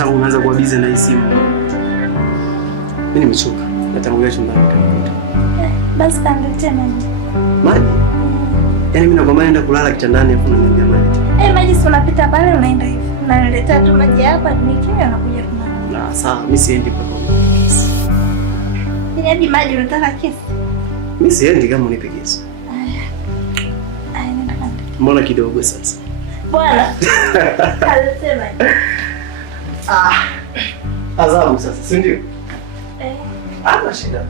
tangu umeanza kuwa busy na hii simu. Mimi nimechoka. Natangulia chumbani kama. Basi kaniletea maji. Maji? Yaani mimi nakwambia naenda kulala kitandani hapo unaniambia maji. Maji si unapita pale unaenda hivi. Unaniletea tu maji hapa nikinywa na kuja kulala. Na sawa, mimi siendi pale. Ni maji unataka kesi? Mimi siendi kama unipe kesi. Nenda kanda. Mbona kidogo sasa? Bwana. Kaniletea maji. Adhabu sasa, si ndio? Hana shida.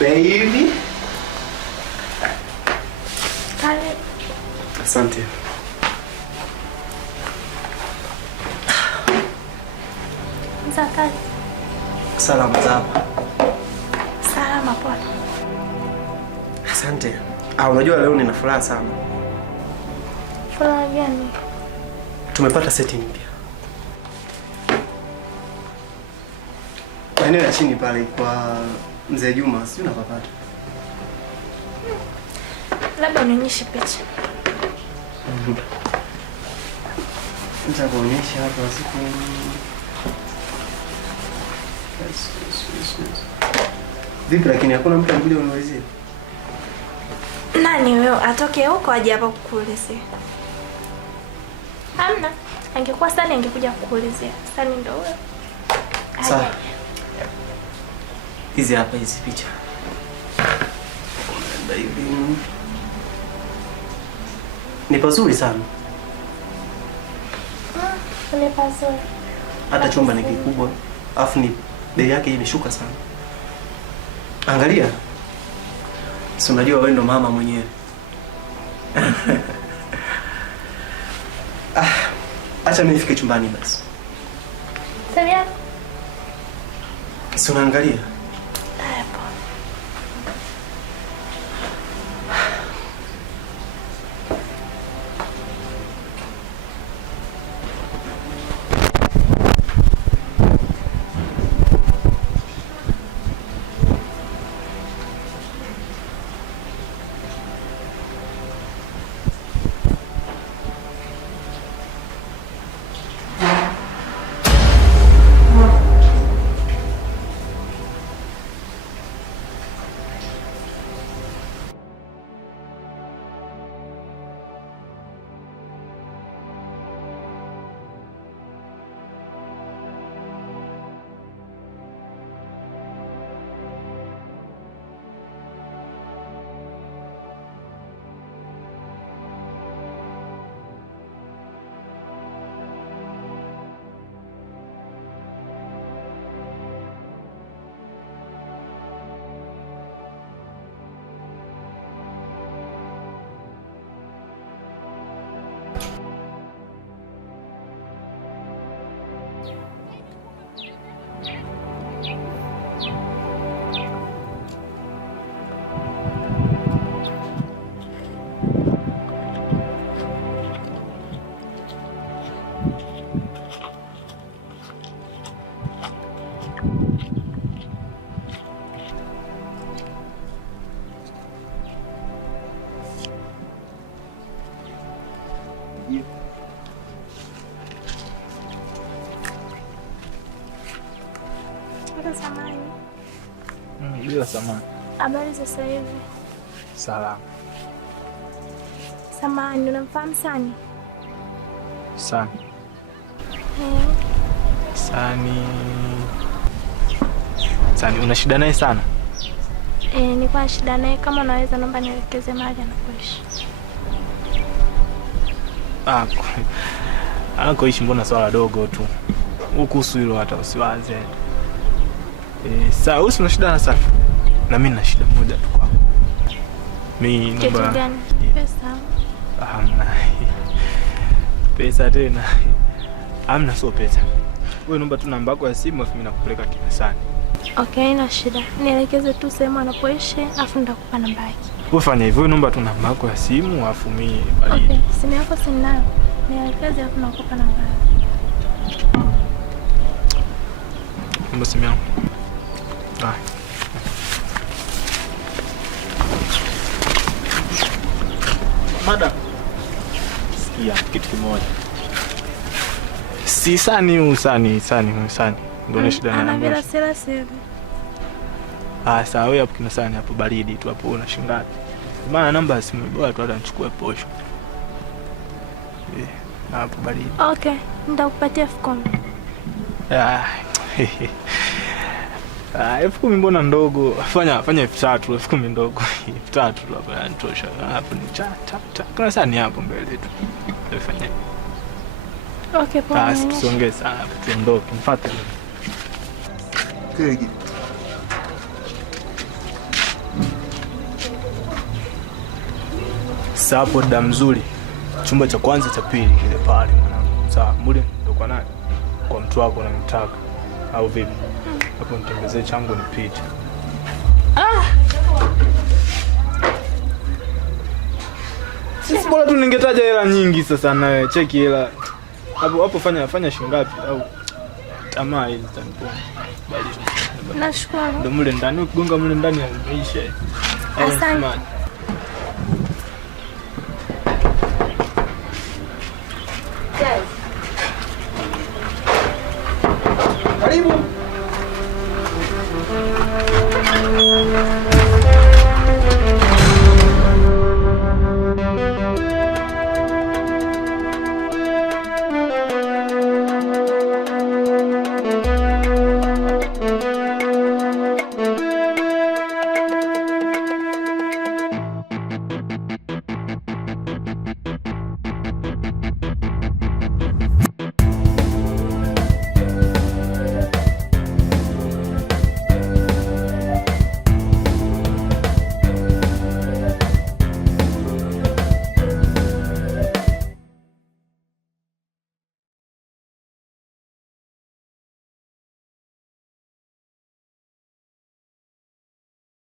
Baby. Kale. Asante. Mzakali. Salama zapa. Salama poa. Asante. Unajua leo nina furaha sana. Furaha gani? Tumepata seti mpya. Eneo ya chini pale kwa Mzee Juma, sio unapapata. Labda unionyeshe picha. Nitakuonyesha hapa siku. Vipi lakini hakuna mtu amekuja uniwezee? Nani wewe atoke huko aje hapa kukuelezea? Hamna. Angekuwa Sani angekuja kukuelezea. Sani ndio wewe. Sawa. Hizi hapa hizi picha. Baby. Ni pazuri sana. Ni pazuri. Hata chumba ni kikubwa. Afu ni bei yake imeshuka sana. Angalia. Si unajua wewe ndo mama mwenyewe. Acha mimi nifike chumbani basi. Tabia. Si unaangalia? Samahani. Bila samahani. Habari za sasa hivi? Salama. Samahani, unamfahamu Sani? Sani. Sani, una shida naye sana? Nilikuwa na shida naye, kama unaweza naomba nielekeze mahali anapoishi. Anakoishi mbona swala dogo tu. Kuhusu hilo hata usiwaze. Sasa wewe una shida na Sani? Na mimi nina shida moja tu kwako. Mimi naomba. Kitu gani? Pesa. Hamna. Pesa tena. Hamna, sio pesa. Wewe naomba tu namba yako ya simu afu mimi nakupeleka kwa Sani. Okay, haina shida. Nielekeze tu sehemu anapoishi afu nitakupa namba yake. Wewe fanya hivyo, naomba tu namba yako ya simu afu mimi bali. Okay, simu yako sinayo. Nielekeze afu nakupa namba yake. Namba simu yangu. Madam, sikia kitu kimoja. Si Sani. Ndio na shida na ana bila sela sasa. Sawa, wewe hapo kina Sani hapo baridi tu hapo una shingapi? Maana namba simu bora tu hata nichukue posho. Hapo baridi. Okay, nitakupatia 10,000. 10,000 mbona ndogo? Fanya 3,000, 10,000 ndogo. 3,000 tu hapo yanatosha. Hapo ni cha. Kana Sani hapo mbele tu. Fanya. Okay, poa. Tusongee sana hapo tuondoke. Mfuate. Kege. Sapo da mzuri. Chumba cha kwanza cha pili kile pale mwanangu. Sawa, mule ndo kwa nani? Kwa mtu wako unamtaka au vipi? Hapo nitembezee changu nipite. Sisi bora tu ningetaja hela nyingi sasa na wewe cheki hela. Hapo fanya shingapi au tamaa hizi zitaniponza. Bali. Nashukuru. Ndio mule ndani ukigonga mule ndani yameisha. Asante. Karibu.